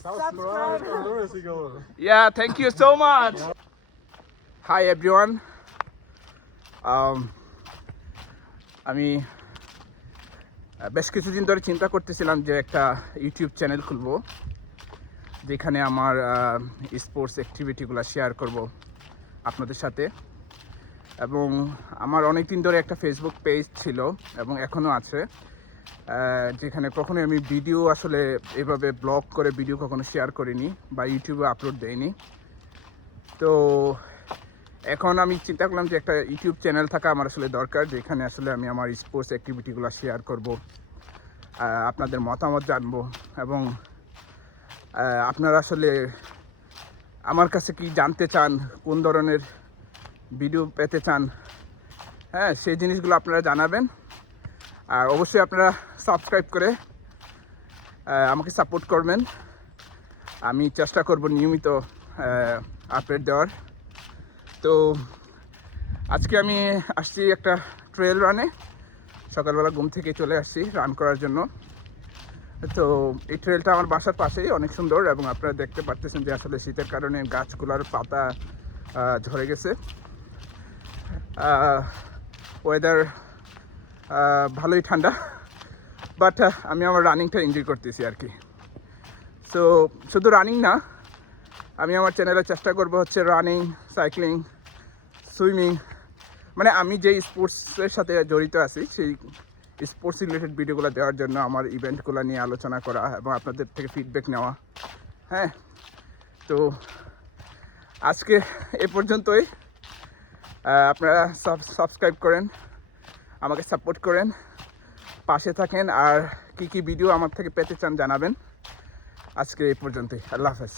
Subscribe. Yeah, thank you so much. Hi everyone. আমি বেশ কিছুদিন ধরে চিন্তা করতেছিলাম যে একটা ইউটিউব চ্যানেল খুলবো যেখানে আমার স্পোর্টস অ্যাক্টিভিটিগুলো শেয়ার করব আপনাদের সাথে। এবং আমার অনেক দিন ধরে একটা ফেসবুক পেজ ছিল এবং এখনও আছে, যেখানে কখনোই আমি ভিডিও আসলে এভাবে ব্লগ করে ভিডিও কখনো শেয়ার করিনি বা ইউটিউবে আপলোড দেইনি। তো এখন আমি চিন্তা করলাম যে একটা ইউটিউব চ্যানেল থাকা আমার আসলে দরকার, যেখানে আসলে আমি আমার স্পোর্টস অ্যাক্টিভিটিগুলো শেয়ার করব, আপনাদের মতামত জানবো এবং আপনারা আসলে আমার কাছে কি জানতে চান, কোন ধরনের ভিডিও পেতে চান, হ্যাঁ সেই জিনিসগুলো আপনারা জানাবেন। আর অবশ্যই আপনারা সাবস্ক্রাইব করে আমাকে সাপোর্ট করবেন। আমি চেষ্টা করব নিয়মিত আপডেট দেওয়ার। তো আজকে আমি আসছি একটা ট্রেল রানে, সকালবেলা ঘুম থেকে চলে আসছি রান করার জন্য। তো এই ট্রেলটা আমার বাসার পাশেই, অনেক সুন্দর, এবং আপনারা দেখতে পাচ্ছেন যে আসলে শীতের কারণে গাছগুলোর পাতা ঝরে গেছে। ওয়েদার ভালোই ঠান্ডা, বাট আমি আমার রানিংটা এনজয় করতেছি আর কি। সো শুধু রানিং না, আমি আমার চ্যানেলে চেষ্টা করব হচ্ছে রানিং, সাইক্লিং, সুইমিং, মানে আমি যেই স্পোর্টসের সাথে জড়িত আছি সেই স্পোর্টস রিলেটেড ভিডিওগুলো দেওয়ার জন্য, আমার ইভেন্টগুলো নিয়ে আলোচনা করা এবং আপনাদের থেকে ফিডব্যাক নেওয়া। হ্যাঁ, তো আজকে এ পর্যন্তই। আপনারা সাবস্ক্রাইব করেন, আমাকে সাপোর্ট করেন, পাশে থাকেন, আর কি কি ভিডিও আমার থেকে পেতে চান জানাবেন। আজকে এই পর্যন্তই। আল্লাহ হাফেজ।